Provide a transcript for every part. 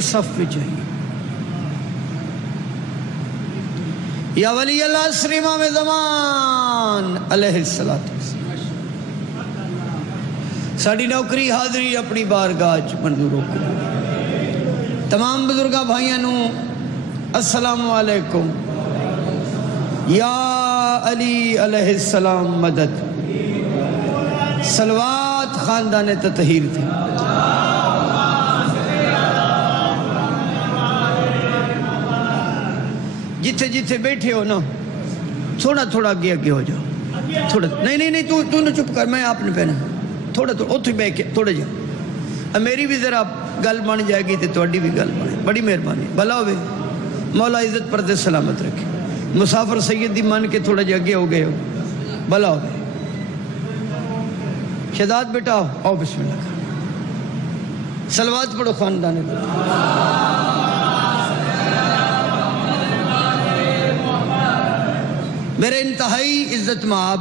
صف پہ چاہیے. یا ولی اللہ عصر امام زمان علیہ الصلوۃ والسلام. ساری نوکری حاضری اپنی بارگاہ چ منظور ہو. تمام بزرگاں بھائیاں نو السلام علیکم. یا علی علیہ السلام مدد. صلوات خاندان تطہیر تھی. جتھے جتھے بیٹھے ہو نا تھوڑا تھوڑا اگے اگے ہو جاؤ. تھوڑا نہیں تو نہ چپ کر, میں آپ نے پہنا تھوڑا اتھے بہ کے تھوڑے جا. میری بھی ذرا گل بن جائے گی تو تھوڑی بھی گل بنے. بڑی مہربانی. بھلا ہوئے مولا عزت پردے سلامت رکھے. مسافر سید دی من کے تھوڑا جا اگے ہو گئے ہو. بھلا ہوئے. شہزاد بیٹا آؤ بسم اللہ کر. صلوات پڑھو خاندان پر. میرے انتہائی عزت مآب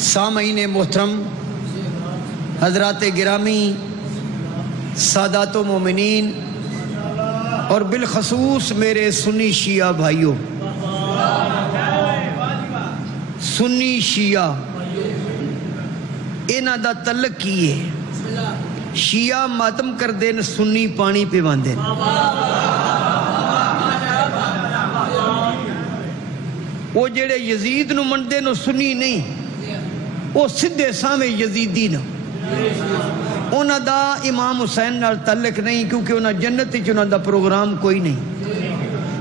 سامعین محترم، حضرات گرامی، سادات و مومنین، اور بالخصوص میرے سنی شیعہ بھائیوں. سنی شیعہ اینا دا تعلق کی ہے. شیعہ ماتم کر دین، سنی پانی پہ باندھیں. وہ جڑے یزید نو مندے نو سنی نہیں، وہ سدھے سامے یزیدی نہ. انہاں دا امام حسین نال تعلق نہیں، کیونکہ انہاں جنت وچ انہاں دا پروگرام کوئی نہیں.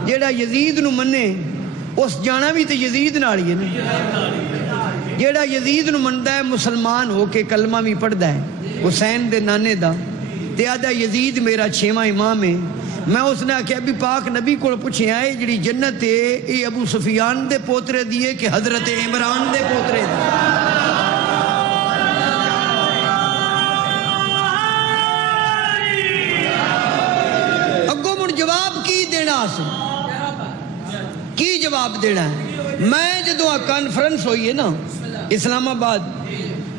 جڑا یزید نو منے اس جانا بھی تے یزید نال ہی ہے نا. جڑا یزید نو مندا ہے مسلمان ہو کے کلمہ بھی پڑھدا ہے حسین دے نانے دا، تے آدھا یزید میرا 6واں امام ہے. میں اس نے آکھیا ابھی پاک نبی کو پوچھے آئے جڑی جنت ہے یہ ابو سفیان دے پوترے دیئے کہ حضرت عمران دے پوترے دیئے. اگو من جواب کی دینا سے کی جواب دینا ہے. میں جدو کانفرنس ہوئی ہے نا اسلام آباد،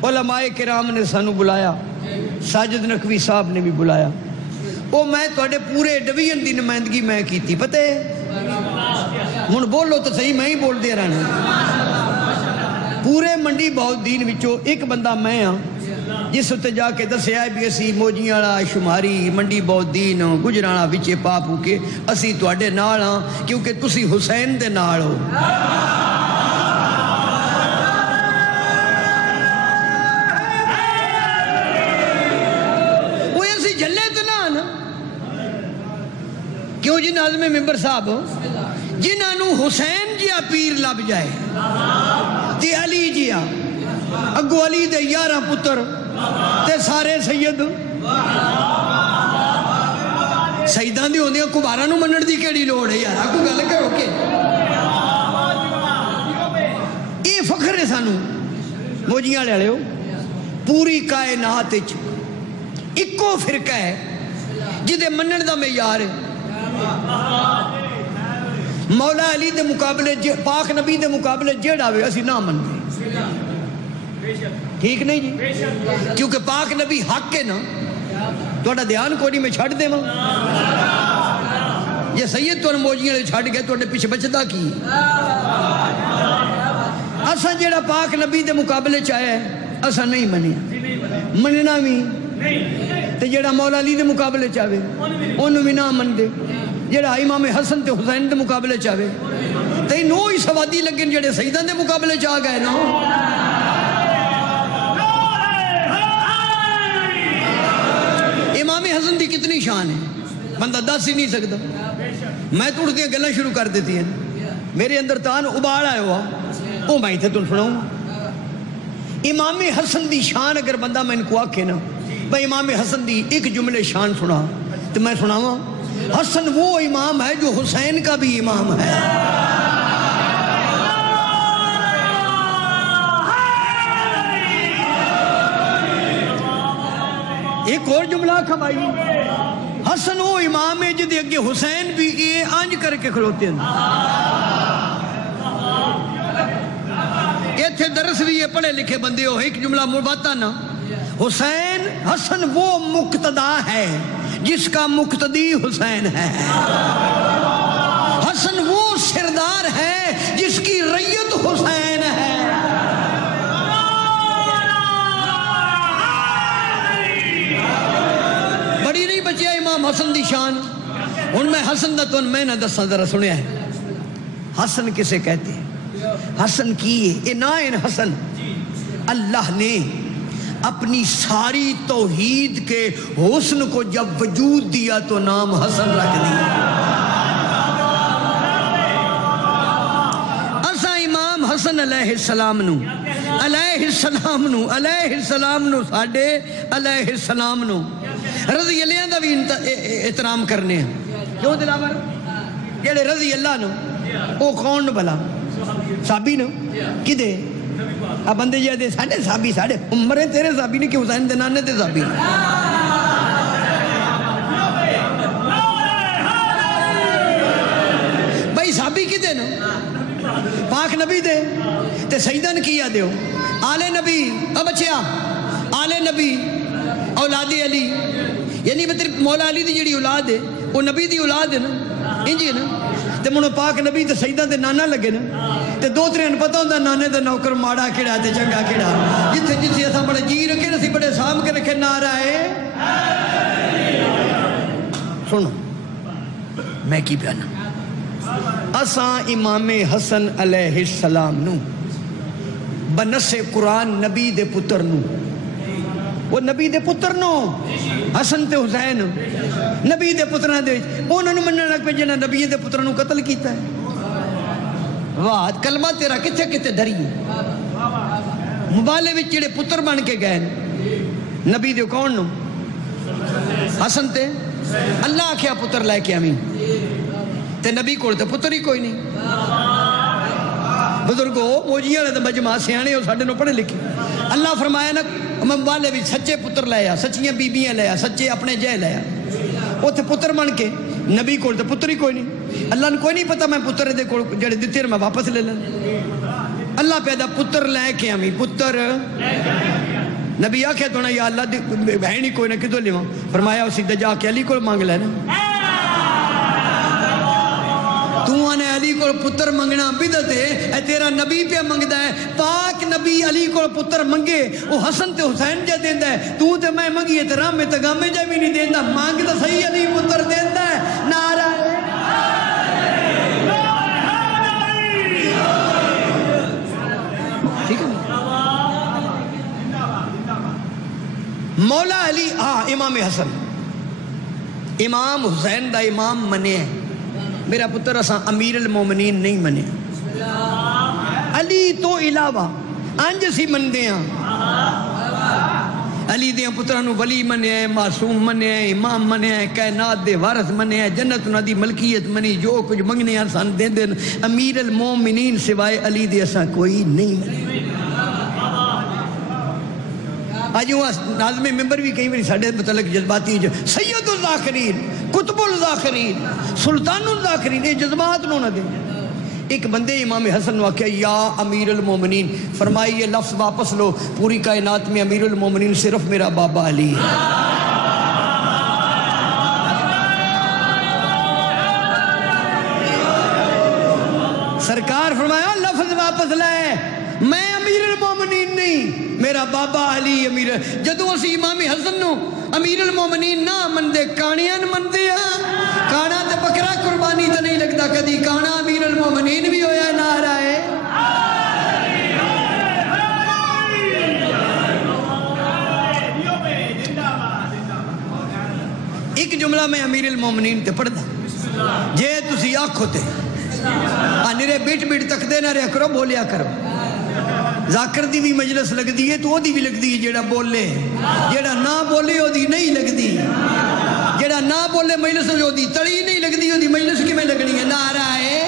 علماء کرام نے سانو بلایا، ساجد نقوی صاحب نے بھی بلایا. وہ میں توڑے پورے ڈویژن دی نمائندگی میں کی تھی. پتہ ہے ہن بولو تو صحیح، میں ہی بول دے رہا ہوں. پورے منڈی بہت دین وچوں ایک بندہ میں ہاں جس تے جا کے دسیا بھی اسی موجیاں والا شماری منڈی بہت دین گجرانا وچے پاپو کے اسی تواڈے نال ہاں کیونکہ تسی حسین دے نال ہو. کیوں جی ناظم ممبر صاحب جنہاں نو حسین جیا پیر لب جائے تے علی جیا اگو علی دے 11 پتر تے سارے سید سیداں دی ہوندیاں کبارا نو منن دی کیڑی لوڑ ہے یار. کو گل کرو کہ اے فخر ہے سانو موجیاں والے ہو. پوری کائنات وچ اکو فرقہ ہے جدے منن دا معیار ہے. مولا علی دے مقابلے پاک نبی دے مقابلے جیڑا ہوئے اسی نہ منتے. ٹھیک نہیں جی؟ کیونکہ پاک نبی حق ہے نا. توڑا دھیان کوئی میں چھڑ دے ماں یہ سید تو موجیاں لے چھڑ گئے توڑے پیچھے بچدا کی. اسا جیڑا پاک نبی دے مقابلے چاہے اسا نہیں منیا مننا بھی تے جیڑا مولا علی دے مقابلے چاہے انہوں بھی نہ من دے. جیڑا امام حسن تے حسین دے مقابلے چاہے تے نو ہی سوادی لگن جیڑے سیدان دے مقابلے چاہ گئے نا. امام حسن دی کتنی شان ہے بندہ دس ہی نہیں سکتا. میں تو اڑ کے گلیں شروع کر دیتی ہیں. میرے اندر تان ابال آیا ہوا وہ میں تھے تم سناؤں. امام حسن دی شان اگر بندہ میں ان کو آکھے نا بھائی امام حسن دی ایک جملے شان سنا تو میں سناواں. حسن وہ امام ہے جو حسین کا بھی امام ہے. ایک اور جملہ کھا بھائی حسن وہ امام ہے جدے اگے حسین بھی یہ آنج کر کے کھلوتے ہیں. یہ تھے درس بھی یہ پڑھے لکھے بندے ہو. ایک جملہ مرباتا نا حسین حسن وہ مقتدا ہے جس کا مقتدی حسین ہے، حسن وہ سردار ہے جس کی ریت حسین ہے۔ بڑی نہیں بچیا امام حسن دی شان۔ ہن میں حسن دا تون میں نہ دساں، ذرا سنیا ہے حسن کسے کہتے ہیں؟ حسن کی عنایت حسن اللہ نے اپنی ساری توحید کے حسن کو جب وجود دیا تو نام حسن رکھ دیا۔ اسا امام حسن علیہ السلام نو ساڈے علیہ السلام نو رضی اللہ دا بھی احترام کرنے ہیں۔ کیوں دلاور جڑے رضی اللہ نو او کون بلا صحابی نو کدے اب بندے جے دے ساڈے صحابی ساڈے عمریں تیرے صحابی نے کہ حسین دے نانے تے صحابی بھائی صحابی کدے نو پاک نبی دے تے سیدن کیا دیو آل نبی اب بچیا آل نبی اولاد علی، یعنی مطلب مولا علی دی جڑی اولاد ہے وہ نبی دی اولاد ہے نا، انجی ہے نا، تے منو پاک نبی تے سیدہ دے نانا لگے نا، تے دو ترین پتہ ہوندہ نانے دے نوکر ماڑا کیڑا تے چنگا کیڑا، جتھے جتھے ایسا بڑے جی رکھے نسی بڑے سام کے رکھے نعرہ ہے۔ سنو میں کی بیانا، اساں امام حسن علیہ السلام نو بنس قرآن نبی دے پتر نو، وہ نبی دے پتر نو حسن تے حسین نبی دے پترہ دے انہوں نے مننے لگ پہ جنہ نبی دے پترہ نو قتل کیتا ہے۔ واہ کلمہ تیرا کتے کتے دھری مبالے وچ جڑے پتر بن کے گئے نبی دے کون نو حسن تے اللہ آکھیا پتر لے کے امین تے نبی کول تے پتر ہی کوئی نہیں۔ بزرگو موجیاں نے مجمع سیانے اور ساڑھے نو پڑھے لکھے، اللہ فرمایا نا مبالے بھی سچے پتر لیا، سچیاں بیبیاں لیا، سچے اپنے جے لیا، وہ تے پتر بن کے نبی کول تے پتر ہی کوئی نہیں۔ اللہ نے کوئی نہیں پتا میں پتر دے کول جڑے دتے میں واپس لے لیں، اللہ پیدا پتر لے کے آمی پتر نبی آکھے تو نا یا اللہ بہن ہی کوئی نہ کدو لیواں، فرمایا اسی دجا کے علی کول مانگ لینا، تو آنے علی کو پتر منگنا بدت ہے، اے تیرا نبی پہ منگدا ہے، پاک نبی علی کو پتر منگے وہ حسن تے حسین جا دیندہ ہے، تو تے میں منگی تے رام میں تگامے جا بھی نہیں دیندہ، مانگ تا صحیح علی پتر دیندہ ہے، نعرہ ٹھیک ہے مولا علی امام حسن امام حسین دا امام منے ہے، میرا پتر اساں امیر المومنین نہیں منے، علی تو علاوہ انج سی مندے ہیں، علی دیاں پترانو ولی منے ہیں، معصوم منے ہیں، امام منے ہیں، کائنات دے وارث منے ہیں، جنت انہاں دی ملکیت منی، جو کچھ منگنے ہیں سان دے دن، امیر المومنین سوائے علی دے اساں کوئی نہیں منے۔ آج وہ ناظم ممبر بھی کہیں بھی ساڑھے متعلق جذباتی جو سید الذاکرین، قطب الذاکرین، سلطان الذاکرین، یہ جذبات نہ دے۔ ایک بندے امام حسن نے کہا یا امیر المومنین، فرمائی یہ لفظ واپس لو، پوری کائنات میں امیر المومنین صرف میرا بابا علی ہے۔ سرکار فرمایا لفظ واپس لائے، میں امیر المومنین نہیں، میرا بابا علی امیر۔ جدو اسی امام حسن نو امیر المومنین نہ مندے کانیاں مندے ہیں، کانا تے بکرا قربانی تے نہیں لگتا کدی، کانا امیر المومنین بھی ہویا ہے، نعرہ ہے ایک جملہ میں امیر المومنین تے پڑھ دا جے تسی آکھو تے نرے بیٹ بیٹ تک دے نہ رہا کرو، بولیا کرو۔ ذاکر دی بھی مجلس لگ دی ہے تو وہ دی بھی لگ دی ہے، جیڑا بولے جیڑا نہ بولے وہ دی نہیں لگ دی، جیڑا نہ بولے مجلس جو دی تڑی نہیں لگ دی، وہ دی مجلس کی میں لگنی ہے، نعرہ ہے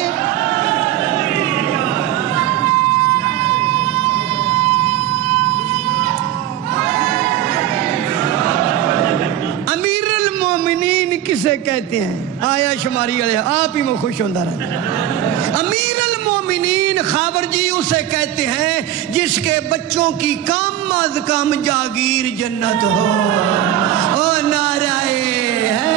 امیر المومنین کسے کہتے ہیں؟ آیا شماری والے آپ ہی میں خوش ہوندہ رہا۔ امیر المومنین خابر جی اسے کہتے ہیں جس کے بچوں کی کام از کام جاگیر جنت ہو، او نعرہ ہے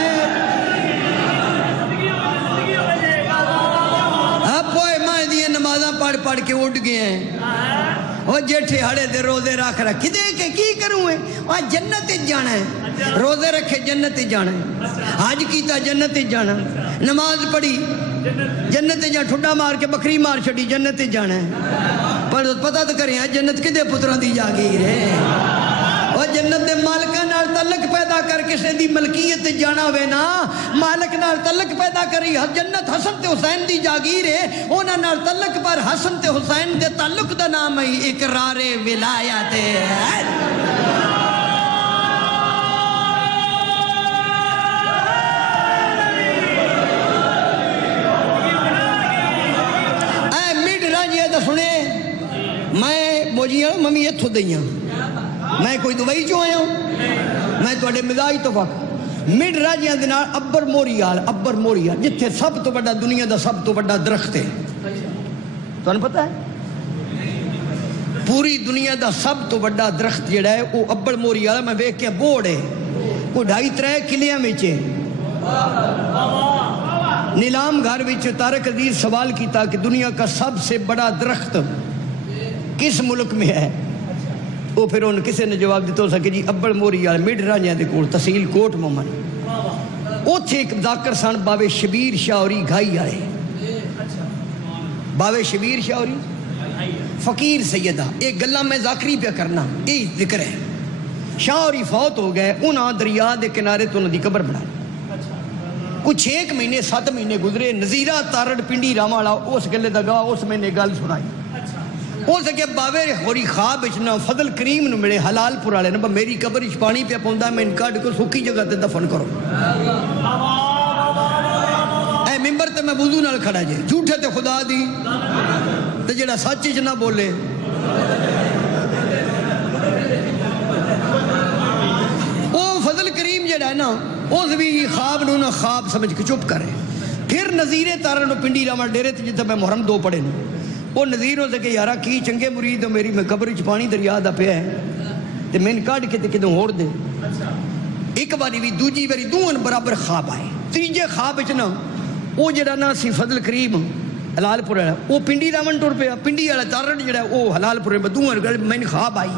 پڑھ کے اٹھ گئے ہیں وہ جیٹھے ہڑے دے روزے رکھ کدے کے کی کروں ہے وہ جنت جانا ہے روزے رکھے جنت جانا ہے حج کیتا جنت جانا نماز پڑھی جنت جا ٹھڈا مار کے بکری مار چھڑی جنت جانا ہے پر پتہ تو کریں جنت کدے پتروں دی جا گئی ہے اور جنت دے مالکاں نال تعلق پیدا کر کسے دی ملکیت جانا ہوئے نا مالک نال تعلق پیدا کری جنت حسن تے حسین دی جاگیر ہے اونا نال تعلق پر حسن تے حسین دے تعلق دا نام ہے اقرار ولایت ہے اے میڈ راجیہ دا سنے میں موجیاں ممی اتھو دیاں میں کوئی دبئی چوں آیا ہوں میں توڑے مزاج تو وقت مڈ راجیاں دنار ابر موریال جتھے سب تو بڑا دنیا دا سب تو بڑا درخت ہے تو انہوں پتہ ہے پوری دنیا دا سب تو بڑا درخت جڑا ہے وہ ابر موریال میں بیک کے بورڈ ہے وہ 2.5-3 کلیاں میں چھے نیلام گھر وچ طارق عزیز سوال کیتا کہ دنیا کا سب سے بڑا درخت کس ملک میں ہے وہ پھر انہوں کسے نے جواب دیتا ہو سکے جی ابڑ موری آل مڈ راجیاں دے کول تحصیل کوٹ مومن اوتھے ایک ذاکر سان باوے شبیر شاوری گھائی آئے باوے شبیر شاوری فقیر سیدہ ایک گلہ میں ذاکری پہ کرنا یہ ذکر ہے شاوری فوت ہو گئے انہاں دریا دے کنارے تو انہوں دی قبر بنا کچھ 1 مہینے 7 مہینے گزرے نظیرہ تارڑ پنڈی رامالا اس گلے دا گاہ اس میں نے گل سنائی ہو سکے باوے ہوری خواب اچنا فضل کریم نو ملے حلال پرالے نا میری قبر اچ پانی پہ پوندا میں انکاڑ کو سوکی جگہ تے دفن کرو اے ممبر تے میں وضو نال کھڑا جے جھوٹے تے خدا دی تے جڑا سچ اچ نہ بولے او فضل کریم جڑا ہے نا اس بھی خواب نو نہ خواب سمجھ کے چپ کرے پھر نظیر تارن پنڈی راما ڈیرے تے جتے میں محرم 2 پڑھے نا وہ نظیر ہو سکے یارا کی چنگے مرید ہو میری میں قبر چ پانی دریا دا پیا ہے تے میں کڈ کے تے کدوں ہوڑ دے ایک باری بھی دوجی باری دون برابر خواب آئے تیجے خواب وچ نا وہ جڑا نا سی فضل کریم حلال پور والا وہ پنڈی رامن ٹر پیا پنڈی والا تارڑ جڑا وہ حلال پور میں دون گل میں خواب آئی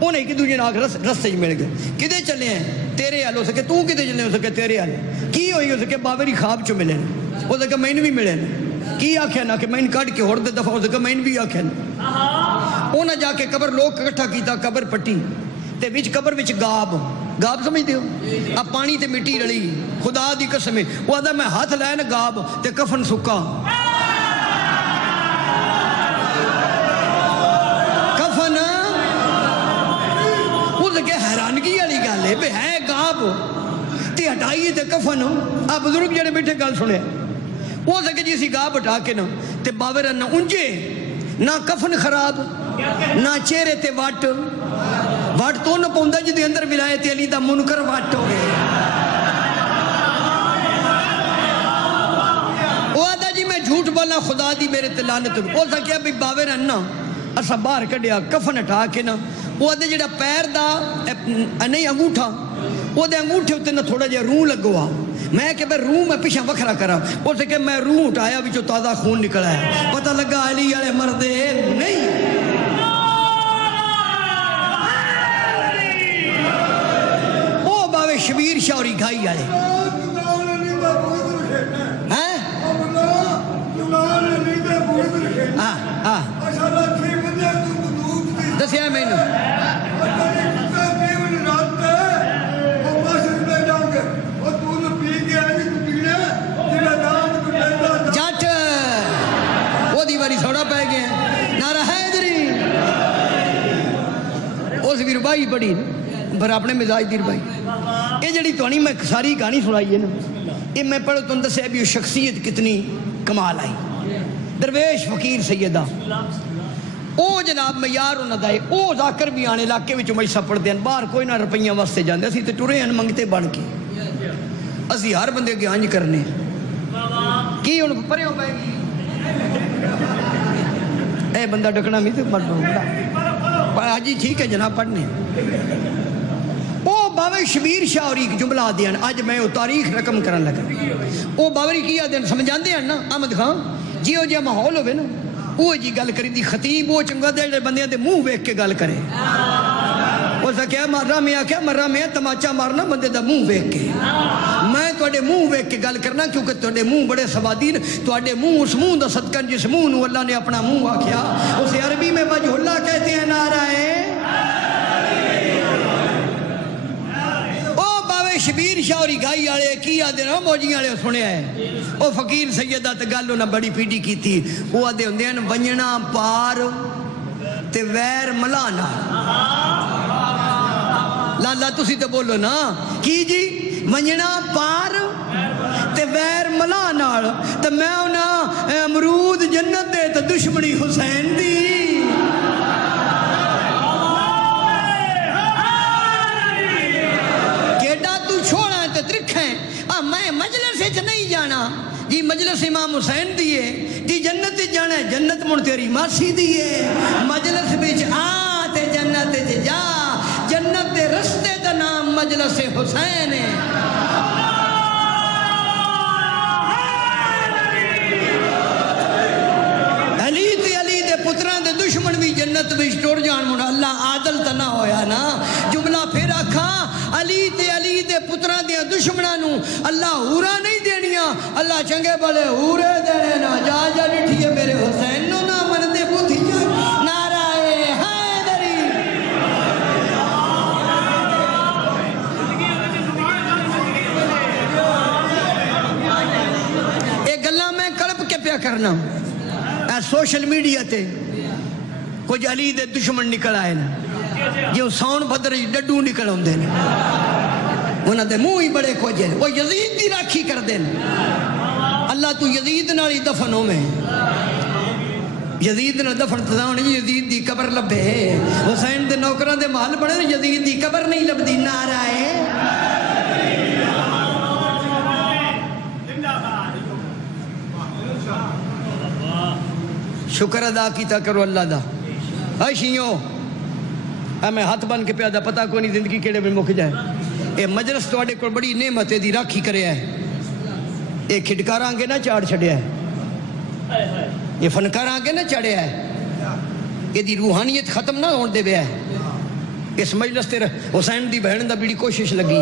انہیں ایک دوجے نال رستے مل گئے کدے چلے ہیں تیرے حال ہو سکے تو کدے چلے ہو سکے تیرے حال کی ہوئی ہو سکے باوری خواب چ ملے ہو سکے میں بھی ملے کی آکھیا نا کہ میں کٹ کے ہوڑ دے دفعہ ہو سکے میں بھی آکھیا نا انہیں جا کے قبر لوگ کٹھا کیتا قبر پٹی تے وچ قبر وچ گاب سمجھتے ہو اب پانی تے مٹی رلی خدا دی قسم وہ آدھا میں ہاتھ لائے نا گاب تے کفن سکا کفن اس کے حیرانگی والی گل ہے بے ہے گاب تے ہٹائیے تے کفن آپ بزرگ جڑے بیٹھے گل سنے وہ سکے جی سی گاہ بٹھا کے نا تے باورہ نہ انجے نہ کفن خراب نہ چہرے تے واٹ تو نہ پوندا جی دے اندر ولایت علی دا منکر واٹ ہو گئے وہ آدھا جی میں جھوٹ بولنا خدا دی میرے تے لعنت وہ سکے ابھی باورہ نا اسا باہر کڈیا کفن ہٹا کے نا وہ آدھے جڑا پیر دا نہیں انگوٹھا وہ دے انگوٹھے ہوتے نا تھوڑا جا روح لگوا میں کہ میں روح میں پیچھا وکھرا کرا وہ سے کہ میں روح اٹھایا بھی جو تازہ خون نکلا ہے پتہ لگا علی والے مردے نہیں او باوے شبیر شاوری گھائی والے دسیا میں تھوڑا پہ گئے نعرہ حیدری اس بھی ربائی پڑھی پر اپنے مزاج دی ربائی یہ جڑی توانی میں ساری کہانی سنائی ہے نا یہ میں پڑھو تم دسے ابھی شخصیت کتنی کمال آئی درویش فقیر سیدہ او جناب معیار انہاں دا ہے او ذاکر بھی آنے علاقے وچ مجلساں پڑھدے ہیں باہر کوئی نہ روپیاں واسطے جاندے اسی تے ٹرے ہیں منگتے بن کے اسی ہر بندے کے ہنج کرنے کی ہن پریوں پے گی اے بندہ ڈکنا بھی تو مرد جی ٹھیک ہے جناب پڑھنے او باوے شبیر شاوری جملہ آدھے ہیں آج میں وہ تاریخ رقم کرن لگا او باوری کی آدھے ہیں سمجھاندے ہیں نا احمد خان جی ہو جی ماحول ہوئے نا وہ جی گل کری دی خطیب وہ چنگا دے جڑے بندیاں دے منہ ویکھ کے گل کرے اس کیا مرا میں آکھیا مرا میں تماچا مارنا بندے دا منہ ویکھ کے میں تواڈے منہ ویکھ کے گل کرنا کیونکہ تواڈے منہ بڑے سوادی نے تواڈے منہ اس منہ دا صدقہ جس منہ نو اللہ نے اپنا منہ آکھیا اسے عربی میں وجہ اللہ کہتے ہیں نعرہ شبیر شاہ اور گائی آلے کی آدھے نا موجی آلے سنے ہے وہ فقیر سیدہ تے گل انہاں بڑی پیڑی کی تھی وہ آدھے ہوندے ہیں ونجنا پار تے ویر ملانا لالا تسی تے بولو نا کی جی ونجنا پار تے ویر ملانا تے میں انہاں امرود جنت دے تے دشمنی حسین دی میں مجلس سے نہیں جانا جی مجلس امام حسین دیئے جی جنت جانا ہے جنت من تیری ماسی دیئے مجلس بیچ آتے جنت جا جنت دے رستے دا نام مجلس حسین ہے علی دے پتران دے دشمن بھی جنت بیچ ٹور جان منا اللہ عادل تا نہ ہویا نا جملہ پھر آکھا علی دے پتران دے دشمنانو اللہ ہورا نہیں دینیا اللہ چنگے بڑے ہورے دینے نا جا جا لٹھیے میرے حسین نو نا من دے بوتھی جا نعرہ حیدری ایک گلہ میں کلپ کے پیا کرنا سوشل میڈیا تے کچھ علی دے دشمن نکل آئے نا جو ساؤن بدر ڈڈو نکل ہوں دے انہاں دے منہ ہی بڑے کچھ ہیں وہ یزید دی راکھی کر دیں اللہ تو یزید نالی دفن ہو میں یزید نہ دفن تداؤں یزید دی قبر لبے حسین دے نوکران دے محل بڑے یزید دی قبر نہیں لب دی نعرہ ہے شکر ادا کیتا کرو اللہ دا اشیوں میں ہاتھ بن کے پیادا پتہ کو نہیں زندگی کیڑے میں مک جائے اے مجلس تو آڑے کو بڑی نعمت دی راکھی کرے ہے اے کھڑکار آنگے نہ چاڑ چھڑے ہے یہ فنکار آنگے نہ چڑھے ہے یہ دی روحانیت ختم نہ ہون دے بے ہے اس مجلس تیرے حسین دی بہن دا بڑی کوشش لگی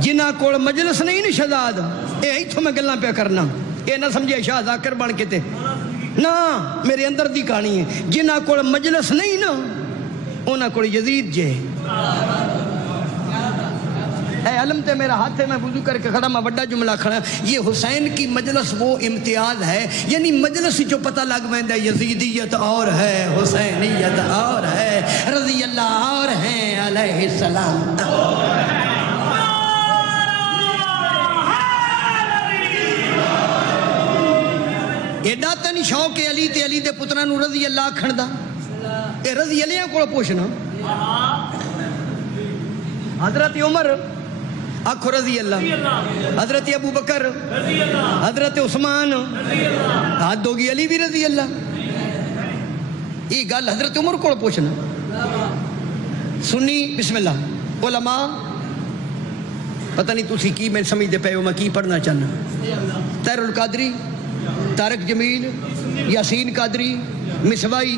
جنہ کوڑ مجلس نہیں نا شہزاد اے ایتھوں میں گلاں پہ کرنا اے نہ سمجھے شاہ ذاکر بن کے تے نا میرے اندر دی کہانی ہے جنہ کوڑ مجلس نہیں نا اونا کوڑ یزید جے اے علم تے میرا ہاتھ ہے میں وضو کر کے کھڑا میں بڑا جملہ کھڑا یہ حسین کی مجلس وہ امتیاز ہے یعنی مجلس جو پتہ لگ میں یزیدیت اور ہے حسینیت اور ہے رضی اللہ اور ہیں علیہ السلام ایڈا تن شوق علی تے علی دے پترانو رضی اللہ کھڑدا اے رضی اللہ کو پوچھنا حضرت عمر آنکھو رضی اللہ حضرت ابو بکر حضرت عثمان ہاتھ دوگی علی بھی رضی اللہ یہ گل حضرت عمر کو پوچھنا سنی بسم اللہ علماء پتہ نہیں تسی کی میں سمجھ دے پہ ہو میں کی پڑھنا چاہنا تیر القادری طارق جمیل یاسین قادری مسوائی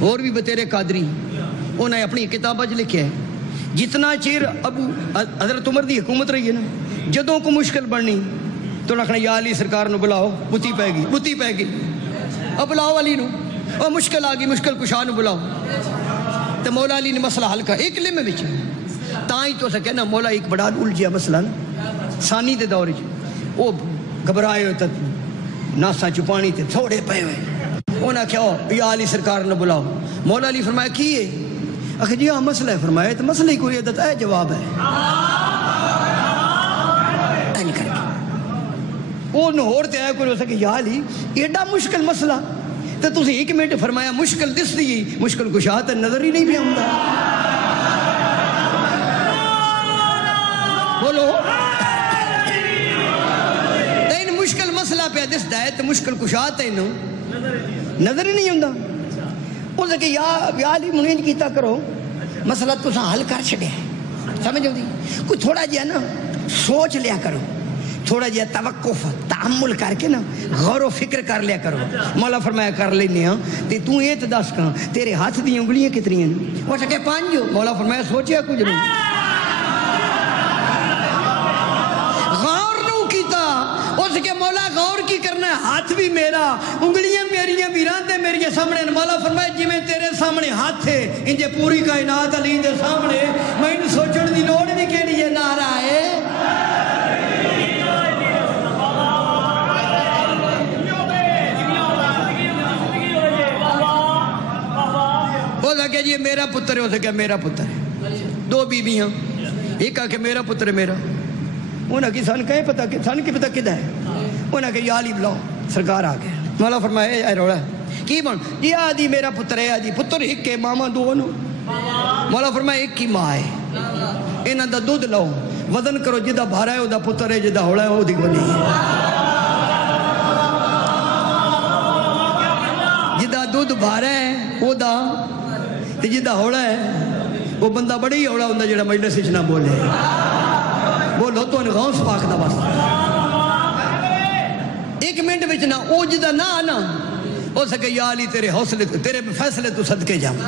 اور بھی بتیرے قادری انہوں نے اپنی کتابہ لکھے ہے جتنا چیر ابو حضرت عمر دی حکومت رہی ہے نا جدوں کو مشکل بڑھنی تو رکھنا یا علی سرکار نو بلاؤ بتی پہ گی اب بلاؤ علی نو اور مشکل آگی مشکل کشاہ نو بلاؤ تو مولا علی نے مسئلہ حل کر ایک لمحے بچے تاں ہی تو سکے نا مولا ایک بڑا الجھیا مسئلہ ثانی دے دور وہ گھبرائے ہوتا ناسا چپانی تے تھوڑے پے ہوئے انہاں کیا یا علی سرکار نے بلاؤ مولا علی فرمایا کیے اکھے جی ہاں مسئلہ ہے فرمایا تو مسئلہ ہی کوئی عدد ہے جواب ہے این کر کے وہ نہورتے آئے کوئی ہو سکے یا علی ایڈا مشکل مسئلہ تو تُسے ایک منٹ فرمایا مشکل دس دی مشکل کچھ آتا نظر ہی نہیں بھی ہوں گا بولو مشکل مسئلہ پہ دس دائے تو مشکل کشات ہے انہوں نظر ہی نہیں ہوں وہ کہ یا علی منین کیتا کرو مسئلہ تو حل کر چھڑے سمجھو دی کوئی تھوڑا جیا نا سوچ لیا کرو تھوڑا جہا توقف تحمل کر کے نا غور و فکر کر لیا کرو. مولا فرمایا کر لینے ہاں تے تو یہ تو دس کہاں تیرے ہاتھ دی انگلیاں کتنی ہیں؟ وہ سکے 5. مولا فرمایا سوچیا کچھ نہیں, غور نو کیتا. اس کے مولا غور کی کرنا ہے, ہاتھ بھی میرا انگلیاں میریاں ویران دے میری سامنے. مولا فرمایا جی میں تیرے سامنے ہاتھ ہے انجے پوری کائنات علی دے سامنے میں ان سوچن دی لوڑ بھی کیڑی ہے. نعرہ ہے ہو سکے جی میرا پتر ہے, ہو سکے میرا پتر ہے. 2 بیویاں, ایک آ کے میرا پتر ہے میرا. انہاں کی سن کہیں پتہ کہ سن کی پتہ کدھا ہے؟ انہاں کہ یا علی بلاؤ سرکار آ گئے. مولا فرمایا اے روڑا کی بن جی آدھی میرا پتر ہے, آدھی پتر ایک کے ماما 2 نو. مولا فرمایا ایک کی ماں ہے, انہاں دا دودھ لاؤ وزن کرو, جدہ بھارا ہے او دا پتر ہے, جدہ ہوڑا ہے او دی گونی ہے. جدہ دودھ بھارا ہے او دا تے جدہ ہوڑا ہے وہ بندہ بڑی ہی ہوڑا ہوندا جڑا مجلس وچ نہ بولے. بولو تو ان غوث پاک دا واسطہ 1 منٹ وچ نہ او جدہ نہ آنا ہو سکے یا علی تیرے حوصلے تیرے فیصلے تو صدقے جاؤں.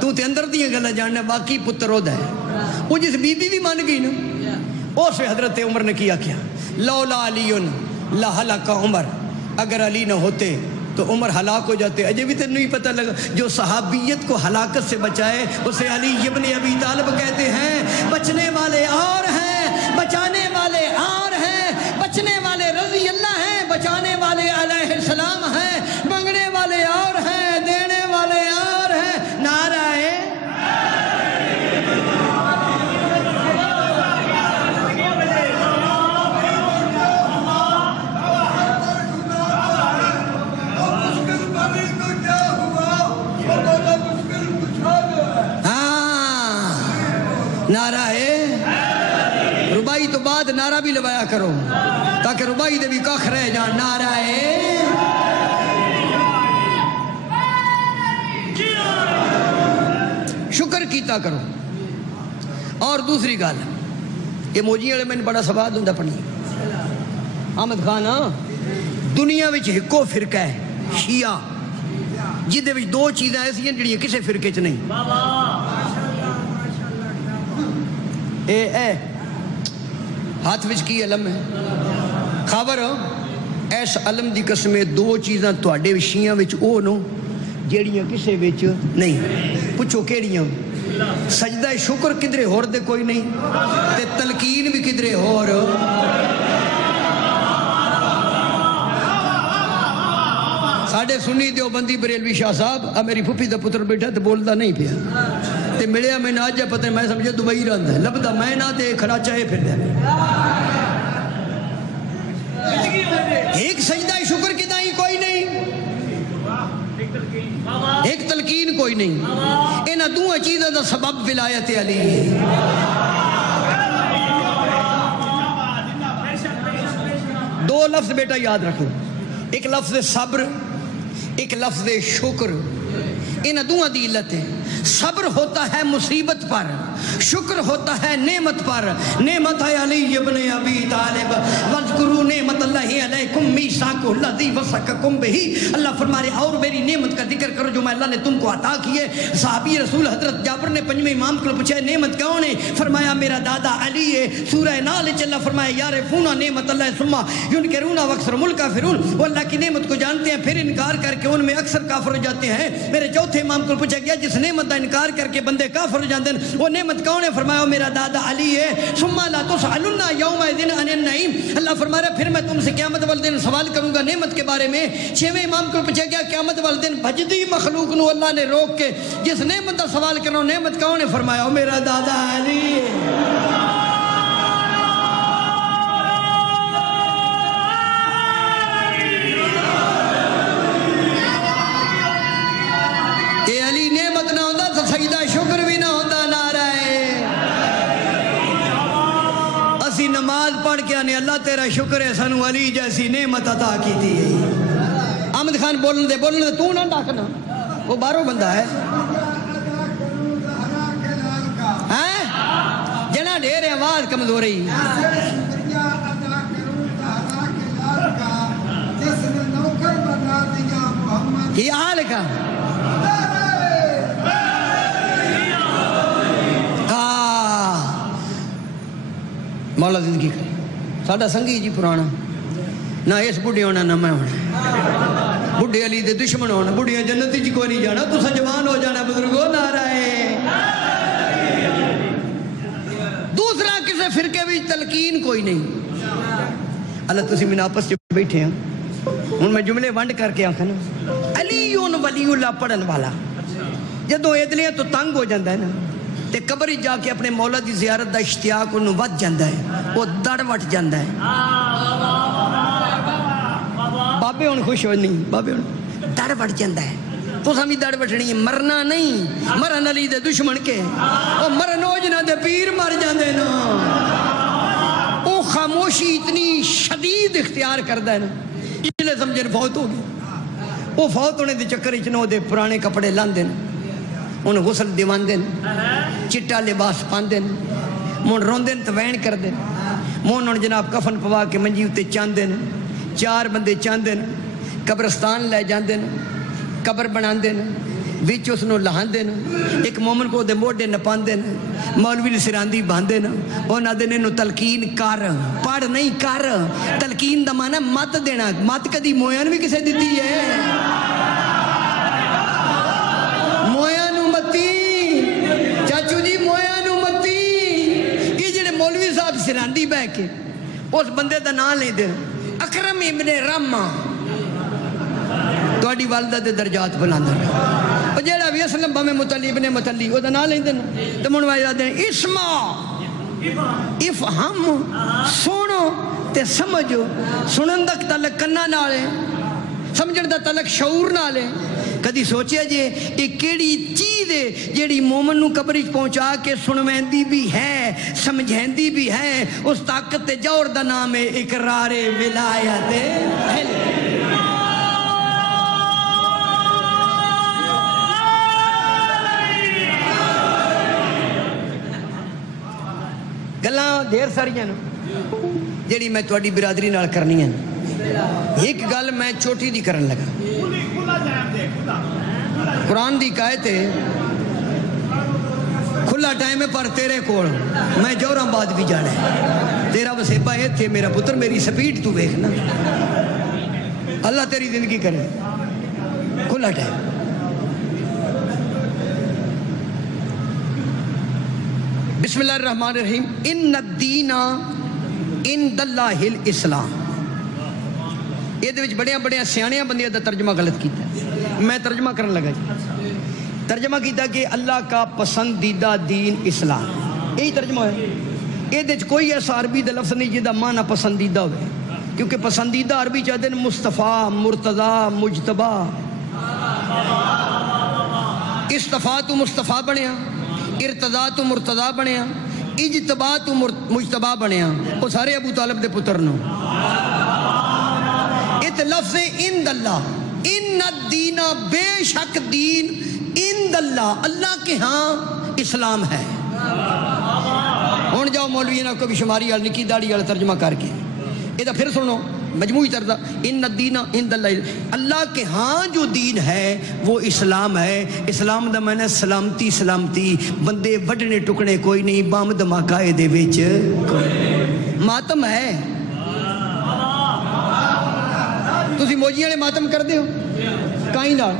تو تے اندر دیاں گلاں جاننا باقی پتر او دا ہے. وہ جس بی بی بھی مان گئی نا اس حضرت عمر نے کیا لولا علی لہلک عمر, اگر علی نہ ہوتے تو عمر ہلاک ہو جاتے. اجے بھی تو نہیں پتہ لگا جو صحابیت کو ہلاکت سے بچائے اسے علی ابن ابی طالب کہتے ہیں. بچنے والے اور ہیں, بچانے والے اور ہیں. بچنے والے رضی اللہ ہیں, بچانے والے علیہ السلام ہیں. منگنے والے اور ہیں, دینے والے اور ہیں. نعرہ نعرہ ہے ربائی تو بعد نعرہ بھی لوایا کرو تاکہ ربائی دے بھی کخ رہ جان. نعرہ ہے شکر کیتا کرو. اور دوسری گل یہ موجی والے میں بڑا سواد ہوں پڑھی. احمد خان دنیا وچ ہکو فرقہ ہے شیعہ جدے وچ 2 چیزاں ایسی ہیں جڑیاں کسے فرقے چ نہیں. اے ہاتھ وچ کی علم ہے خبر ایس علم دی قسمیں 2 چیزاں تواڈے شیعہ وچ او نو جیڑیاں کسے وچ نہیں. پوچھو کیڑیاں؟ سجدہ شکر کدرے ہور دے کوئی نہیں تے تلقین بھی کدرے ہور. ساڑھے سنی دیوبندی بریلوی شاہ صاحب میری پھپھی دا پتر بیٹھا تے بولدا نہیں پیا تے ملیا میں نہ جا پتہ میں سمجھے دبئی رہندا ہے لبدا میں نہ تے کھڑا چاہے پھر دے. ایک سجدہ شکر کی دائیں کوئی نہیں, ایک تلقین کوئی نہیں. انہاں 2 چیزاں دا سبب ولایت علی ہے. دو لفظ بیٹا یاد رکھو, ایک لفظ صبر, ایک لفظ شکر. ان دونوں دی علت ہے. صبر ہوتا ہے مصیبت پر, شکر ہوتا ہے نعمت پر. نعمت ہے علی ابن ابی طالب وذکروا نعمت اللہ علیکم میثاق الذی وثقکم بہ. اللہ فرمائے اور میری نعمت کا ذکر کرو جو میں اللہ نے تم کو عطا کی ہے. صحابی رسول حضرت جابر نے 5ویں امام کو پوچھا نعمت کون ہے؟ فرمایا میرا دادا علی ہے. سورہ نال اللہ فرمایا یعرفون نعمت اللہ ثم ینکرون واکثرهم الکافرون. وہ اللہ کی نعمت کو جانتے ہیں پھر انکار کر کے ان میں اکثر کافر ہو جاتے ہیں. میرے چوتھے امام کو پوچھا گیا جس نعمت کا انکار کر کے بندے کافر ہو جاتے ہیں وہ نعمت کون ہے؟ فرمایا میرا دادا علی ہے. ثم لا تسألن یومئذ عن النعیم. اللہ فرمایا پھر میں تم سے قیامت والے دن سوال کروں گا نعمت کے بارے میں. 6ویں امام کو پوچھا گیا قیامت والے دن بجدی مخلوق نو اللہ نے روک کے جس نعمت کا سوال کرو نعمت کون ہے؟ فرمایا میرا دادا علی ہے. علی نعمت نہ ہوتا تو سجدہ شکر بھی نہ ہوتا. نعرہ ہے اسی نماز پڑھ کے آنے اللہ تیرا شکر ہے سنو علی جیسی نعمت عطا کی تھی. احمد خان بولن دے تو نہ ڈاکنا وہ باہروں بندہ ہے جنا ڈھیر آواز کمزور رہی. کی حال کا مولا زندگی کرے ساڈا سنگھی جی پرانا نہ اس بڑھے ہونا نہ میں ہونا بڑھے علی دے دشمن ہونا بڑھیاں جنت جی کو نہیں جانا تسا جوان ہو جانا بزرگو نعرہ ہے دوسرا کسے فرقے بھی تلقین کوئی نہیں اللہ تسی میں آپس سے بیٹھے ہیں ان میں جملے ونڈ کر کے آنکھا نا علیون ولی اللہ پڑھن والا جدو ادلیاں تو تنگ ہو جاندہ ہے نا تے قبری جا کے اپنے مولا دی زیارت دا اشتیاق انہوں ود جاندہ ہے وہ دڑ وٹ جاندہ ہے بابے ان خوش ہو نہیں بابے ان دڑ وٹ جاندہ ہے تو سامی دڑ وٹنی ہے مرنا نہیں مرن علی دے دشمن کے وہ مرنوج نہ دے پیر مر جاندے نا وہ خاموشی اتنی شدید اختیار کردہ ہے نا یہ لئے سمجھے فوت ہو گئی وہ فوت ہونے دے چکر اچنو دے پرانے کپڑے لان دے انہوں غسل دیوان دیں چٹا لباس پان دیں مون رون دیں توین کر دیں مون انہوں جناب کفن پوا کے منجی ہوتے چاند دیں 4 بندے چاند دیں قبرستان لے جان دیں قبر بنان دیں ویچ اس نو لہان دیں ایک مومن کو دے موڑے نپان دیں مولوی سراندی باندھ دیں اور نہ دینے نو تلقین کار پڑھ نہیں کار تلقین دا مانا مات دینا مات کدی مویان بھی کسے دیتی ہے مویان امتی چاچو جی مویان امتی یہ جنہیں مولوی صاحب سراندی بہ کے اس بندے دا نام لے دیں اکرم ابن رحمہ توڑی والدہ دے درجات بلاندہ اور جیڑا بھی اسلم بہمیں متعلی ابن متعلی وہ دا نام لے دیں تو منوائی جاتے ہیں اسما افہم سونو تے سمجھو سنندک تلک کنہ نالے سمجھن دا تلک شعور نالے کدی سوچے جے ایک کیڑی چیز ہے جیڑی مومن نو قبرش پہنچا کے سنویندی بھی ہے سمجھیندی بھی ہے اس طاقت جور دا نام ہے اقرار ولایت گلاں دیر ساری ہیں جیڑی میں تواڈی برادری نال کرنی ہے ایک گل میں چھوٹی دی کرن لگا قرآن دی قائد ہے کھلا ٹائم ہے پر تیرے کول میں جورم بعد بھی جانا ہے تیرا وسیبہ ہے تھے میرا پتر میری سپیٹ تو بیکھنا اللہ تیری زندگی کرے کھلا ٹائم بسم اللہ الرحمن الرحیم ان الدین عند اللہ الاسلام یہ دے وچ بڑیاں بڑیاں سیانیاں بندیاں دا ترجمہ غلط کیتا ہے میں ترجمہ کرنے لگا جی ترجمہ کیتا کہ اللہ کا پسندیدہ دین اسلام یہی ترجمہ ہے یہ دے وچ کوئی ایسا عربی دا لفظ نہیں جدا معنی پسندیدہ ہوئے کیونکہ پسندیدہ عربی چاہتے ہیں مصطفیٰ مرتضی مجتبہ استفاء تو مصطفیٰ بنیا ارتضا تو مرتضی بنیا اجتبا تو مجتبہ بنیا وہ سارے ابو طالب دے پتر نو ات لفظ اند اللہ ان الدین بے شک دین اند اللہ اللہ کے ہاں اسلام ہے ہون جاؤ مولوی نا کو بھی شماری والا نکی داڑھی والا ترجمہ کر کے یہ پھر سنو مجموعی طرز ان الدین عند اللہ اللہ کے ہاں جو دین ہے وہ اسلام ہے اسلام دا میں نے سلامتی سلامتی بندے وڈنے ٹکنے کوئی نہیں بام دھماکہ دے وچ ماتم ہے تسی موجیاں نے ماتم کر دے ہو کائیں نال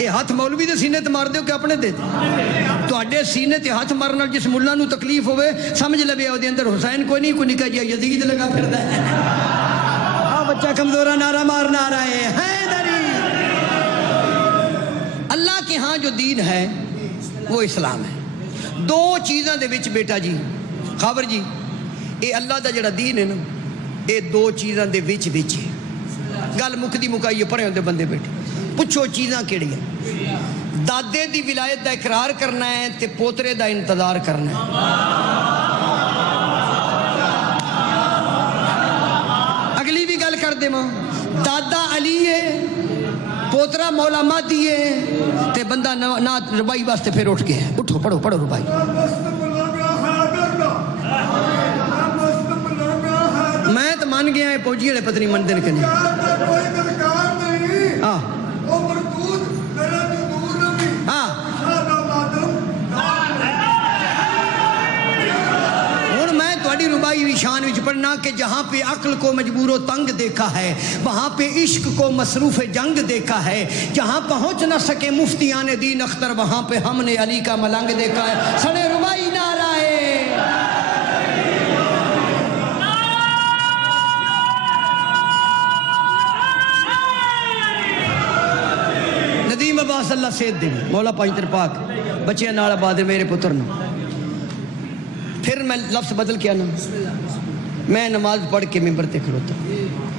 یہ ہاتھ مولوی دے سینے تے مار دیو کہ اپنے دے تو اڈے سینے تے ہاتھ مارنا جس ملہ نو تکلیف ہوئے سمجھ لبے ہو دے اندر حسین کوئی نہیں کوئی نکا جیا یزید لگا پھر دے بچہ کمزورہ نعرہ مارنا آ رہا ہے حیدری اللہ کے ہاں جو دین ہے وہ اسلام ہے دو چیزاں دے وچ بیٹا جی خبر جی اے اللہ دا جڑا دین ہے نا اے دو چیزاں دے وچ وچ گل مکدی مکائیے پڑھے ہوندے بندے بیٹھے پوچھو چیزاں کیڑی ہیں دادے دی ولایت دا اقرار کرنا ہے تے پوترے دا انتظار کرنا ہے اگلی بھی گل کر دے ماں دادا علی ہے پوترا مولا مہدی ہے تے بندہ نعت ربائی واسطے پھر اٹھ گیا اٹھو پڑھو پڑھو ربائی میں تو مان گیا ہے پوجی والے پتہ نہیں من دن کے نہیں ربائی بھی شان وچ پڑھنا کہ جہاں پہ عقل کو مجبور و تنگ دیکھا ہے وہاں پہ عشق کو مصروف جنگ دیکھا ہے، جہاں پہنچ نہ سکے مفتیان دین اختر وہاں پہ ہم نے علی کا ملنگ دیکھا ہے۔ سنے ربائی نعرہ ندیم عباس اللہ سید دے مولا پائنتر پاک بچے نال آباد میرے پتر نو پھر میں لفظ بدل کیا نا میں نماز پڑھ کے ممبر تے کھلوتا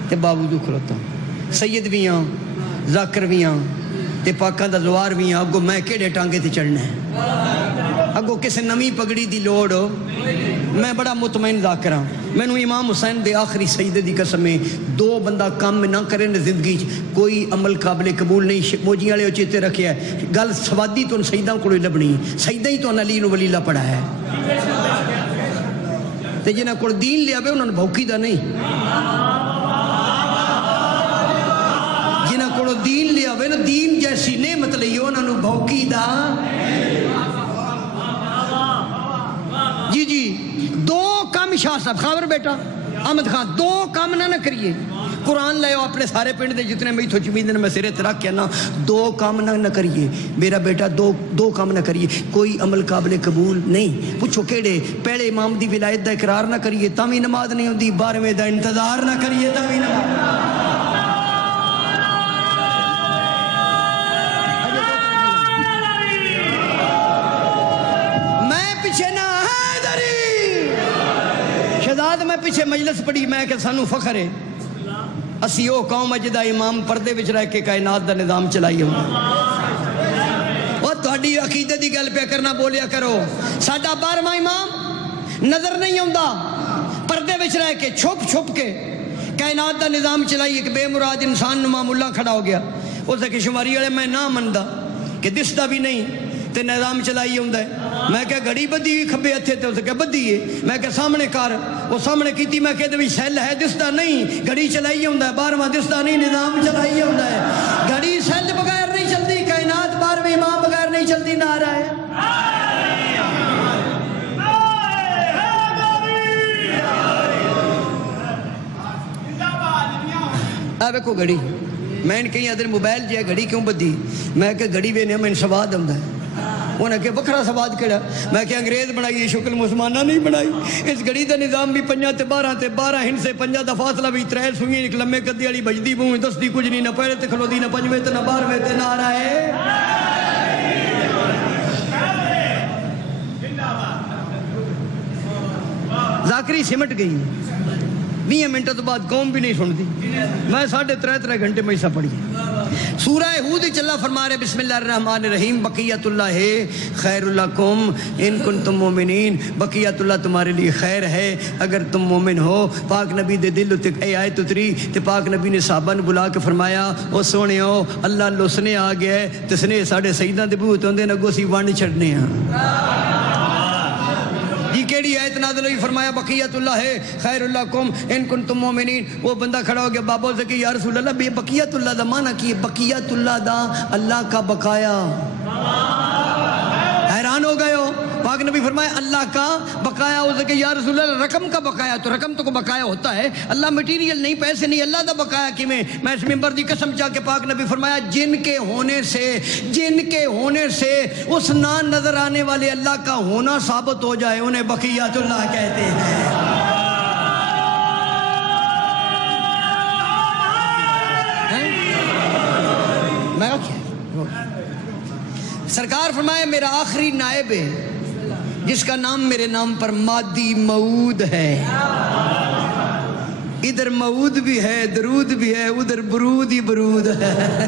تے باوجود کھلوتا سید بھی ہاں ذاکر بھی ہاں تے پاکاں دا زوار بھی ہاں اگو میں کیڑے ٹانگے تے چڑھنا ہے اگو کسے نمی پگڑی دی لوڑ ہو میں بڑا مطمئن ذاکر ہاں میں نو امام حسین دے آخری سجدے دی قسم ہے دو بندہ کام نہ کرے نہ زندگی کوئی عمل قابل قبول نہیں موجی والے چیتے رکھے ہے گل سوادی تو سجدہ کو لبنی سجدہ ہی تو علی نو ولیلہ پڑھا ہے تے جنہاں کو دین لیا بے انہوں نے بھوکی دا نہیں جنہاں کو دین لیا بے دین جیسی نعمت لئی انہوں نے بھوکی دا جی دو کام شاہ صاحب خاور بیٹا احمد خان دو کام نہ کریے قرآن لے اپنے سارے پنڈ دے جتنے میں تھو چمید نے میں سرے ترک کیا نا دو کام نہ کریے میرا بیٹا دو کام نہ کریے کوئی عمل قابل قبول نہیں پوچھو کیڑے پہلے امام دی ولایت دا اقرار نہ کریے تامی نماز نہیں ہوندی 12ویں دا انتظار نہ کریے تامی نماز میں پیچھے مجلس پڑھی میں کہ سانو فخر ہے اسی او قوم جدا امام پردے وچ رہ کے کائنات دا نظام چلائی ہوں اور تہاڈی عقیدے دی گل پہ کرنا بولیا کرو ساڈا 12واں امام نظر نہیں آوندا پردے وچ رہ کے چھپ کے کائنات دا نظام چلائی ایک بے مراد انسان نما ملا کھڑا ہو گیا اس کے شماری والے میں نہ مندا کہ دستا بھی نہیں تے نظام چلائی ہوندا ہے میں کہ گھڑی بدی کھبے ہتھے تے اس کے بدی ہے میں کہ سامنے کر وہ سامنے کیتی میں کہ وچ سیل ہے دستا نہیں گھڑی چلائی ہوندا ہے 12واں دستا نہیں نظام چلائی ہوندا ہے گھڑی سیل بغیر نہیں چلتی کائنات 12ویں امام بغیر نہیں چلتی نعرہ ہے آ دیکھو گھڑی میں نے کہیں ادھر موبائل جی گھڑی کیوں بدی میں کہ گھڑی وینے میں سواد آتا ہے انہیں کہ بکرا سواد کہڑا میں کہ انگریز بنائی شکل مسلمانہ نہیں بنائی اس گھڑی دا نظام بھی 5 تے 12 ہن سے 5 دا فاصلہ بھی 3 سوئیں ایک لمے قدی والی بجدی بوں 10 دی کچھ نہیں نہ پہلے تے کھلو دی نہ 5ویں تے نہ 12ویں تے نعرہ ہے ذاکری سمٹ گئی 20 منٹ تو بعد قوم بھی نہیں سنتی میں 3.5 گھنٹے میں ایسا پڑھی سورہ ہود چلا فرما رہے بسم اللہ الرحمن الرحیم بقیت اللہ ہے خیر لکم ان کنتم مومنین بقیت اللہ تمہارے لیے خیر ہے اگر تم مومن ہو پاک نبی دے دل تے اے آیت اتری تے پاک نبی نے صحابہ نے بلا کے فرمایا او سونےو اللہ لسنے آ گیا ہے تے سنے ساڈے سیداں دے بوت ہوندے نے اگوں سی ونڈ چھڈنے ہاں جی کیڑی آیت نازل ہوئی فرمایا بقیت اللہ ہے خیر اللہ کم ان کنتم مومنین وہ بندہ کھڑا ہو گیا بابوں سے کہ یا رسول اللہ بے بقیت اللہ دا معنی کی بقیت اللہ دا اللہ کا بقایا حیران ہو گئے ہو پاک نبی فرمایا اللہ کا بقایا ہو سکے یا رسول اللہ رقم کا بقایا تو رقم تو کو بقایا ہوتا ہے اللہ مٹیریل نہیں پیسے نہیں اللہ دا بقایا کی میں اس ممبر دی قسم چاہ کے پاک نبی فرمایا جن کے ہونے سے اس نہ نظر آنے والے اللہ کا ہونا ثابت ہو جائے انہیں بقیت اللہ کہتے ہیں میں سرکار فرمایا میرا آخری نائب ہے جس کا نام میرے نام پر مادی موعود ہے ادھر موعود بھی ہے درود بھی ہے ادھر برود ہی برود ہے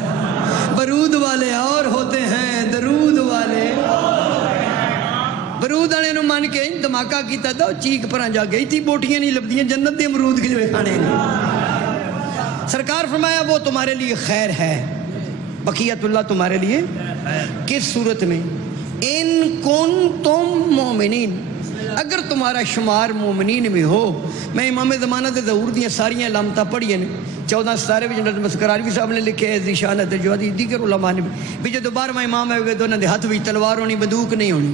برود والے اور ہوتے ہیں درود والے برود آنے نو مان کے دھماکہ کیتا تھا چیک پر جا گئی تھی بوٹیاں نہیں لبدیاں جنت دے امرود کے جو کھانے سرکار فرمایا وہ تمہارے لیے خیر ہے بقیت اللہ تمہارے لیے کس صورت میں ان کنتم مومنین اگر تمہارا شمار مومنین میں ہو میں امام زمانہ دے ظہور دیاں ساریاں علامتاں پڑھی ہیں 14 ستارے بھی جنرل مسکراروی صاحب نے لکھے ہے ذیشان ترجمہ دیگر علماء نے بھی جو 12واں امام ہے تو انہوں نے ہاتھ بھی تلوار ہونی بندوق نہیں ہونی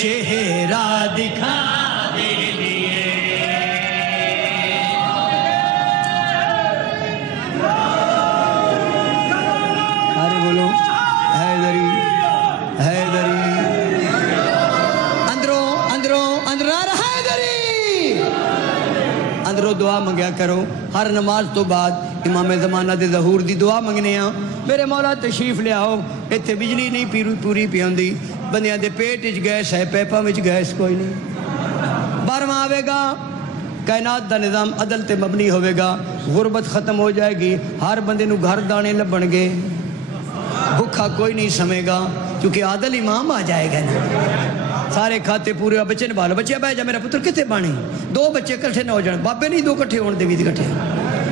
چہرہ دکھا دیے. ارے بولو حیدری حیدری اندروں اندروں اندرار حیدری. اندروں دعا منگیا کرو ہر نماز تو بعد. امام زمانہ دے ظہور دی دعا منگنے ہاں. میرے مولا تشریف لے آؤ. اتھے بجلی نہیں پوری پی ہوندی. بندیاں دے پیٹ وچ گیس ہے, پیپاں وچ گیس کوئی نہیں. 12واں آوے گا, کائنات دا نظام عدل تے مبنی ہوئے گا. غربت ختم ہو جائے گی. ہر بندے نو گھر دانے لبن گے. بھکھا کوئی نہیں سمے گا کیونکہ عادل امام آ جائے گا نا. سارے کھاتے پورے. بچے نبھالو. بچے بہ جا میرا پتر کتے بانے. 2 بچے کٹھے نہ ہو جان. بابے نہیں 2 کٹھے ہون دے بھی کٹھے.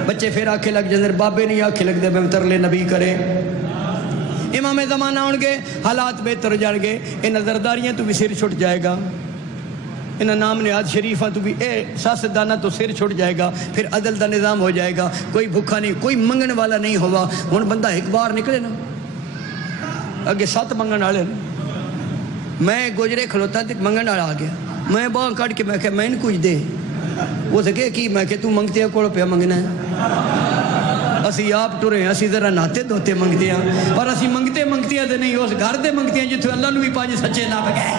بچے پھر آکھے لگ جاندے, بابے نہیں آکھے لگ دے بے ترلے نبی کرے. امام زمانہ ہون گے, حالات بہتر ہو جان گے. ان نظرداریاں تو بھی سر چھٹ جائے گا. ان نام نیاد شریفہ تو بھی اے سیاستدانہ تو سر چھٹ جائے گا. پھر عدل دا نظام ہو جائے گا. کوئی بھوکا نہیں, کوئی منگن والا نہیں ہوا. ہن بندہ ایک بار نکلے نا, اگے 7 منگن والے. میں گوجرے کھلوتا تے منگن والا آ گیا. میں باہر کٹ کے میں کہ میں کچھ دے. وہ سکے کی میں کہ تو منگتے ہیں کوڑ پہ منگنا ہے. اسی آپ ٹرے ہیں, اسی ذرا ناتے دھوتے منگتے ہیں. پر اسی منگتے ہیں تے نہیں اس گھر دے منگتے ہیں جتھے اللہ نو بھی 5 سچے نہ بگائے.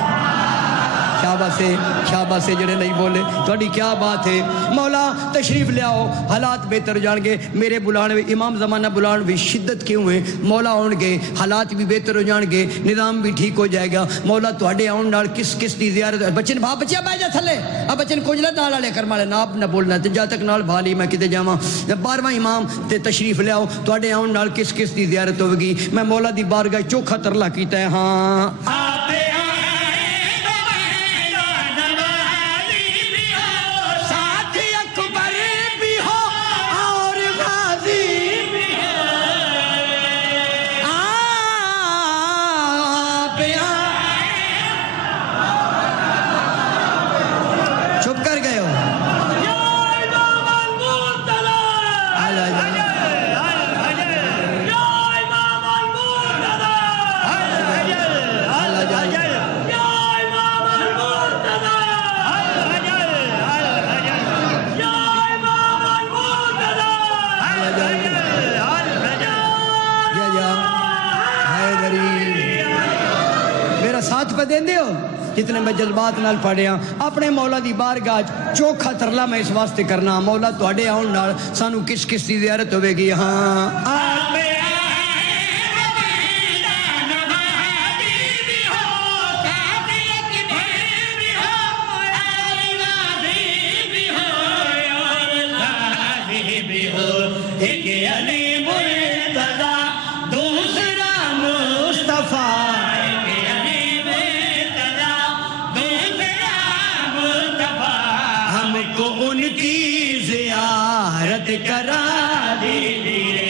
شاباش سے جڑے نہیں بولے. تھوڑی کیا بات ہے. مولا تشریف لے آؤ. حالات بہتر جان گے. میرے بلان بھی امام زمانہ بلان بھی شدت کیوں ہے. مولا آن گے, حالات بھی بہتر ہو جان گے, نظام بھی ٹھیک ہو جائے گا. مولا تواڈے آن نال کس دی زیارت. بچن بھا بچیا بہ جا تھلے. اب بچن کجلا نال والے کرم والے ناپ نہ بولنا تے جا تک نال بھالی میں کتے جاواں. 12واں امام تے تشریف لے آؤ. تواڈے آن نال کس دی زیارت ہوے گی. میں مولا دی بارگاہ چوکھا ترلا کیتا ہے. ہاں دین دیو جتنے میں جذبات نال پڑھیا. اپنے مولا دی بارگاہ چوکھا ترلا میں اس واسطے کرنا. مولا تواڈے آن نال سانو کس دی زیارت ہوے گی. ہاں کرا دیجیے.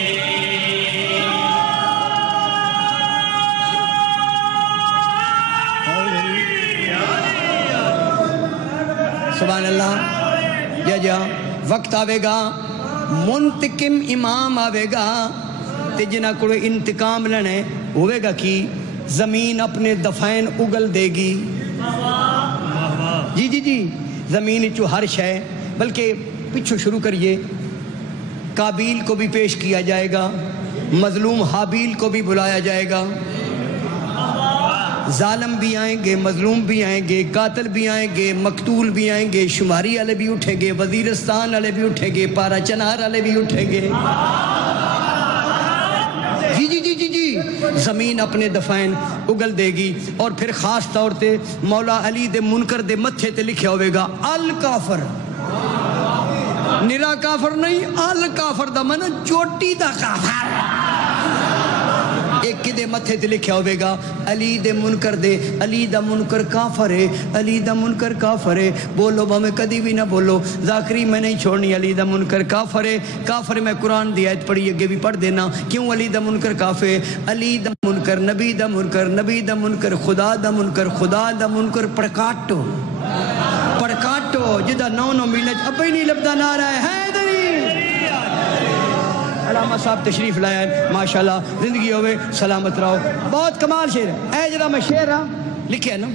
سبحان اللہ. جا وقت آوے گا, منتقم امام آوے گا تے جنہ کو انتقام لینے ہوئے گا کی زمین اپنے دفین اگل دے گی. جی زمین چو ہر شے. بلکہ پچھو شروع کریے. قابیل کو بھی پیش کیا جائے گا, مظلوم حابیل کو بھی بلایا جائے گا. ظالم بھی آئیں گے, مظلوم بھی آئیں گے, قاتل بھی آئیں گے, مقتول بھی آئیں گے, شماری والے بھی اٹھیں گے, وزیرستان والے بھی اٹھیں گے, پارا چنار والے بھی اٹھیں گے. جی زمین اپنے دفین اگل دے گی. اور پھر خاص طور تے مولا علی دے منکر دے متھے تے لکھیا ہوئے گا الکافر. نرا کافر نہیں, الکافر دا من چوٹی دا کافر. ایک کدے متھے تے لکھیا ہوئے گا علی دے منکر دے. علی دا منکر کافر ہے, علی دا منکر کافر ہے. بولو میں کدی بھی نہ بولو. ذاکری میں نہیں چھوڑنی. علی دا منکر کافر ہے. کافر میں قرآن دی آیت پڑھی اگے بھی پڑھ دینا. کیوں علی دا منکر کافر ہے. علی دا منکر, نبی دا منکر, نبی دا منکر, خدا دا منکر, خدا دا منکر پڑکاٹو جدہ 9 میلج اب ہی نہیں لبدا نعرہ ہے حیدری. علامہ صاحب تشریف لائے ہیں. ماشاءاللہ زندگی ہوئے, سلامت رہو. بہت کمال شعر ہے. اے جڑا میں شعر ہاں لکھے نا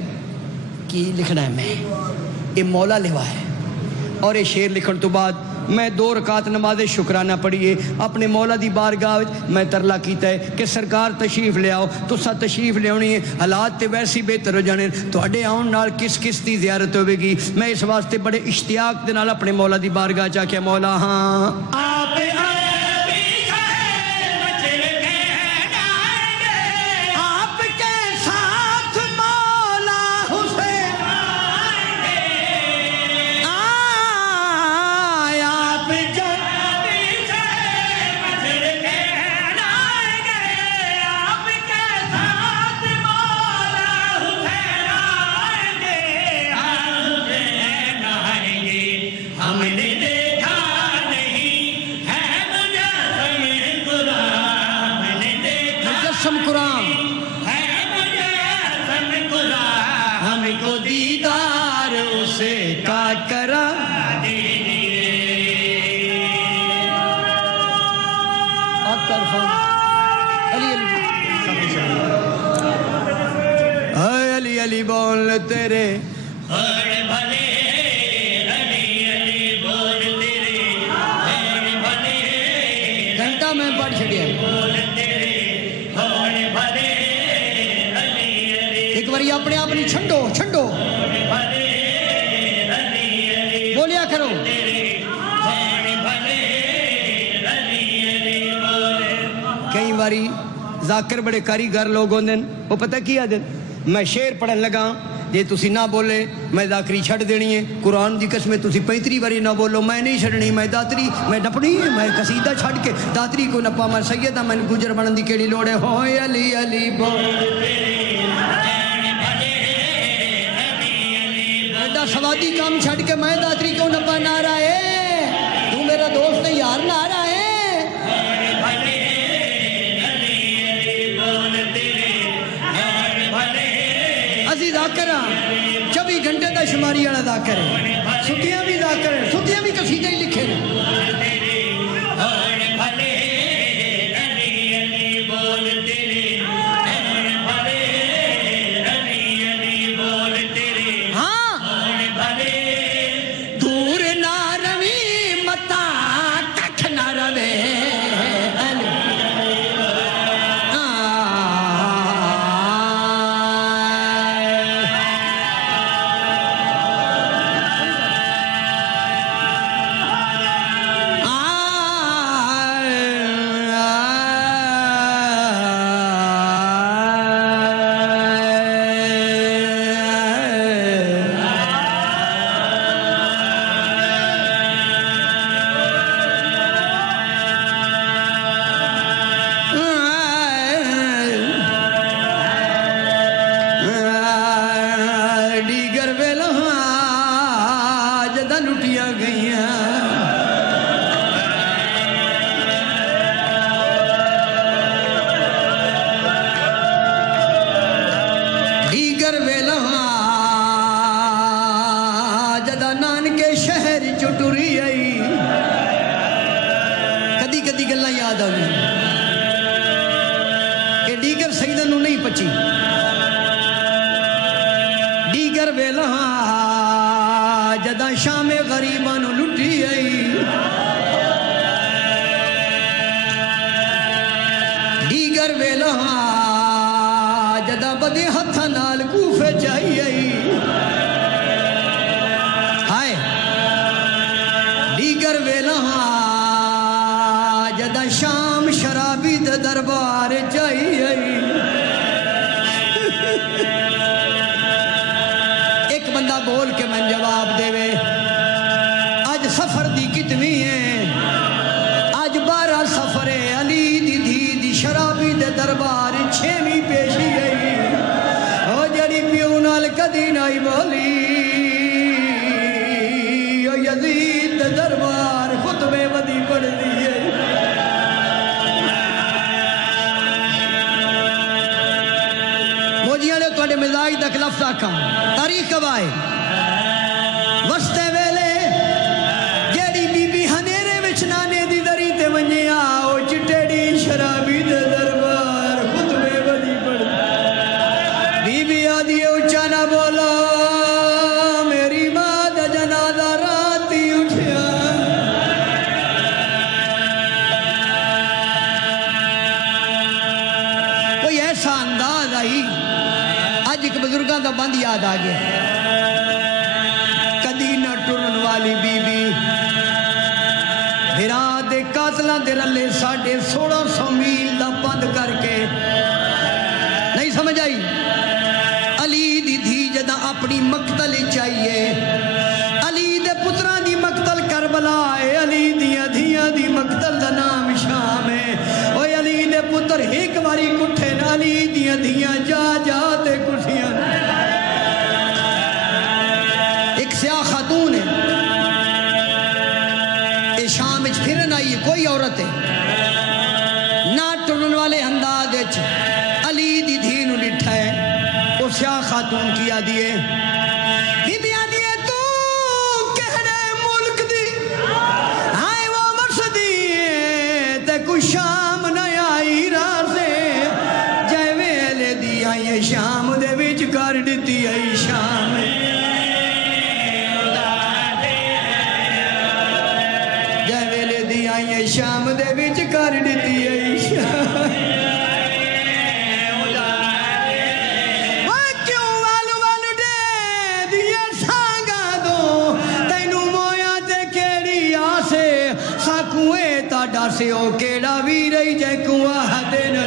کی لکھنا ہے میں یہ مولا لوا ہے اور یہ شعر لکھن تو بعد میں 2 رکعت نماز شکرانہ پڑھیے اپنے مولا دی بارگاہ میں ترلا کیتا ہے کہ سرکار تشریف لے آؤ تسا تشریف لے آنی ہے حالات تے ویسی بہتر ہو جانے تواڈے آن نال کس کس دی زیارت ہوے گی میں اس واسطے بڑے اشتیاق دے نال اپنے مولا دی بارگاہ جا کے مولا ہاں آپ علی بول تیرے گھنٹہ میں پڑھ چھڑیا ایک باری اپنے آپ نہیں چھنڈو چھنڈو بولیا کرو کئی باری ذاکر بڑے کاریگر لوگ ہوندے وہ پتہ کیا دن میں شعر پڑھن لگا جے تسی نہ بولے میں ذاکری چھڑ دینی ہے قرآن دی قسم تسی 35 باری نہ بولو میں نہیں چھڑنی میں داتری میں نپنی ہے میں قصیدہ چھڑ کے داتری کو نپا میں سیدہ میں گجر بنن دی کیڑی لوڑے ہوئے علی علی بول ایڈا سوادی کام چھڑ کے میں داتری کو نپا نعرہ ہے تو میرا دوست یار نعرہ ہے ذاکر 24 گھنٹے دا شماری والا ذاکر ہے چھٹیاں بھی ذاکر ہے چھٹیاں بھی قصیدے ہی لکھے ہیں ہاں دور نہ روی متا ککھ نہ روے دیگر ویلا جدا شام غریباں نو لٹی آئی دیگر ویلا جدا بدے ہتھاں نال کوفے جائی آئی ہائے دیگر ویلا جدا شام شرابی دے دربار جائی آئی بول کے من جواب دے وے آج سفر دی کتنی ہے آج 12 سفر ہے علی دی دھی دی شرابی دے دربار 6ویں پیشی گئی او جڑی پیو نال کدی نہیں بولی او یزید دے دربار خطبے ودی پڑھ دیئے موجیاں نے توڑے مزاج تک لفظ آکھا تاریخ گواہ وستے ویلے جیڑی بی بی ہنیرے وچ نانے دی دری تے ونجے آؤ چٹیڑی شرابی دے دربار خطبے ودی پڑھ بی بی آدھی اچھا نہ بولو بند یاد آ گیا کدی نہ ٹرن والی بی بی بھرا دے قاتلاں دے رلے 1650 میل دا بند کر کے نہیں سمجھ آئی علی دی دھی جدہ اپنی مقتل چاہیے علی دے پتراں دی مقتل کربلا ہے علی دیاں دھیاں دی مقتل دا نام شام ہے اوے علی دے پتر ایک باری کٹھے نا علی دیاں دھیاں جا جا تے کٹھیاں ایک سیاہ خاتون ہے اے شام وچ پھرن آئی ہے کوئی عورت ہے نہ ٹرن والے انداز وچ علی دی دھی نو ڈٹھا ہے او سیاہ خاتون کی آدھی ہے بی بی آدھی ہے تو کہنے ملک دی آئے وہ مرسدی تے کوئی شام نہ آئی راسے جائے ویلے دی آئی شام دے وچ کر دیتی آئی شام جائے ویلے دی آئی شام دے وچ کر دیتی آئی شام سے او کیڑا بھی رہی جے کو آدھے نہ